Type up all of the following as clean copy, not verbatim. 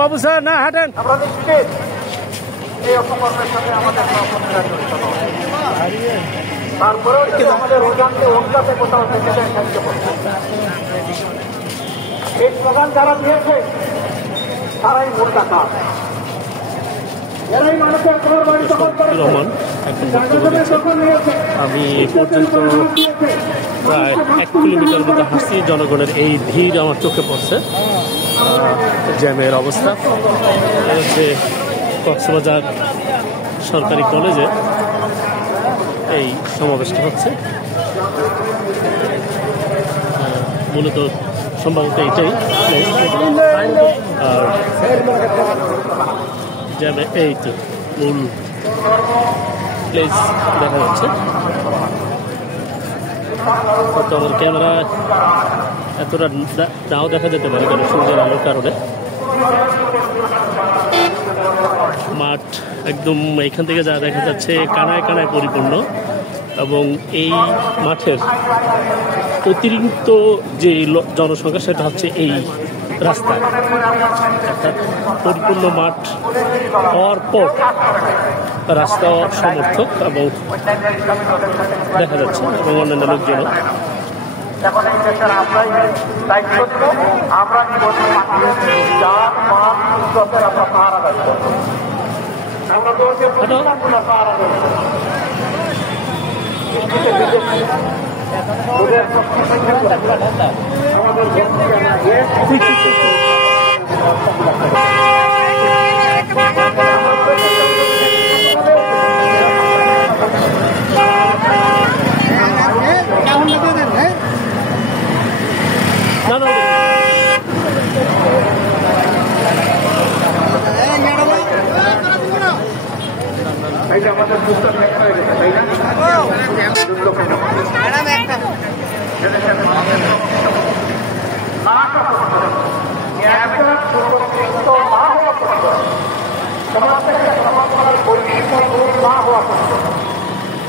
বাবু sir না হাঁটেন। তারপরেও আমাদের রোজানকে ওটাতে কোথাও থেকে এই স্লোগান যারা দিয়েছে তারাই মূল টাকা। রহমান আমি এই পর্যন্ত প্রায় 1 কিলোমিটার মতো হাঁটছি। জনগণের এই ভিড় আমার চোখে পড়ছে। জ্যামের অবস্থা হচ্ছে কক্সবাজার সরকারি কলেজে এই সমাবেশটা হচ্ছে। মূলত সম্ভবত এটাই আর জ্যামে এই তো মূল প্লেস দেখা যাচ্ছে। হয়তো আমার ক্যামেরা এতটা নাও দেখা যেতে পারে কারণ সূর্যের আলোর কারণে। মাঠ একদম এখান থেকে যা দেখা যাচ্ছে কানায় কানায় পরিপূর্ণ এবং এই মাঠের অতিরিক্ত যে জনসংখ্যা সেটা হচ্ছে এই রাস্তায়। অর্থাৎ পরিপূর্ণ মাঠ হওয়ার পর রাস্তা সমর্থক এবং দেখা যাচ্ছে এবং অন্যান্য লোকজন।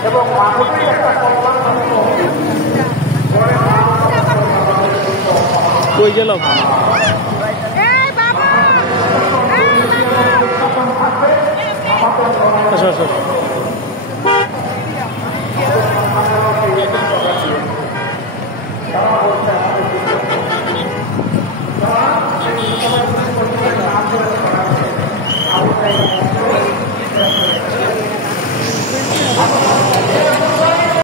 এবং মানুষের একটা কই গেলাম